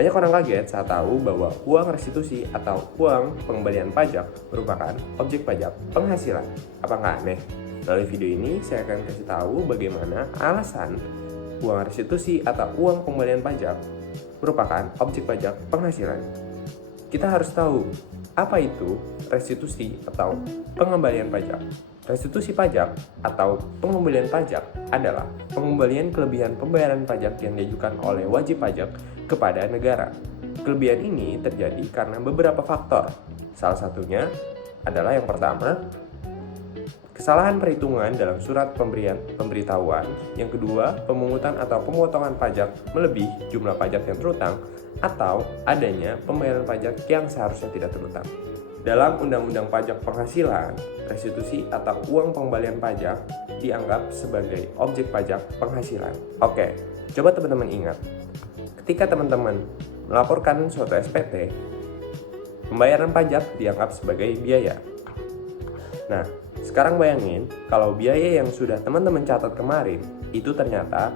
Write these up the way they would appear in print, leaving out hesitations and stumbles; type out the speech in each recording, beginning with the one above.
Banyak orang kaget saat tahu bahwa uang restitusi atau uang pengembalian pajak merupakan objek pajak penghasilan. Apakah aneh? Melalui video ini saya akan kasih tahu bagaimana alasan uang restitusi atau uang pengembalian pajak merupakan objek pajak penghasilan. Kita harus tahu apa itu restitusi atau pengembalian pajak. Restitusi pajak atau pengembalian pajak adalah pengembalian kelebihan pembayaran pajak yang diajukan oleh wajib pajak kepada negara. Kelebihan ini terjadi karena beberapa faktor. Salah satunya adalah yang pertama, kesalahan perhitungan dalam surat pemberitahuan. Yang kedua, pemungutan atau pemotongan pajak melebihi jumlah pajak yang terutang, atau adanya pembayaran pajak yang seharusnya tidak terutang. Dalam Undang-Undang Pajak Penghasilan, restitusi atau uang pengembalian pajak dianggap sebagai objek pajak penghasilan. Oke, coba teman-teman ingat, ketika teman-teman melaporkan suatu SPT, pembayaran pajak dianggap sebagai biaya. Nah, sekarang bayangin kalau biaya yang sudah teman-teman catat kemarin itu ternyata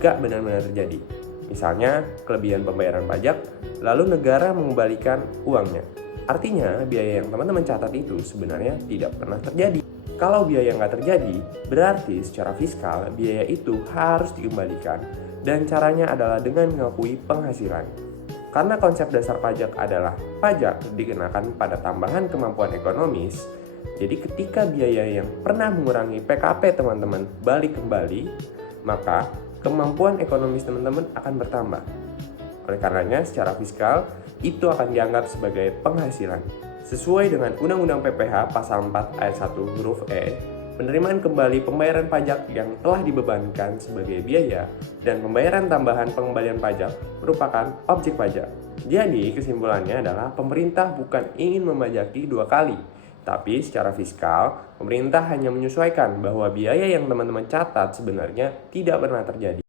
gak benar-benar terjadi. Misalnya, kelebihan pembayaran pajak, lalu negara mengembalikan uangnya. Artinya, biaya yang teman-teman catat itu sebenarnya tidak pernah terjadi. Kalau biaya nggak terjadi, berarti secara fiskal biaya itu harus dikembalikan. Dan caranya adalah dengan mengakui penghasilan. Karena konsep dasar pajak adalah pajak dikenakan pada tambahan kemampuan ekonomis, jadi ketika biaya yang pernah mengurangi PKP teman-teman balik kembali, maka kemampuan ekonomis teman-teman akan bertambah. Oleh karenanya secara fiskal itu akan dianggap sebagai penghasilan. Sesuai dengan Undang-Undang PPH pasal 4 ayat 1 huruf E, penerimaan kembali pembayaran pajak yang telah dibebankan sebagai biaya dan pembayaran tambahan pengembalian pajak merupakan objek pajak. Jadi kesimpulannya adalah pemerintah bukan ingin memajaki dua kali, tapi secara fiskal pemerintah hanya menyesuaikan bahwa biaya yang teman-teman catat sebenarnya tidak pernah terjadi.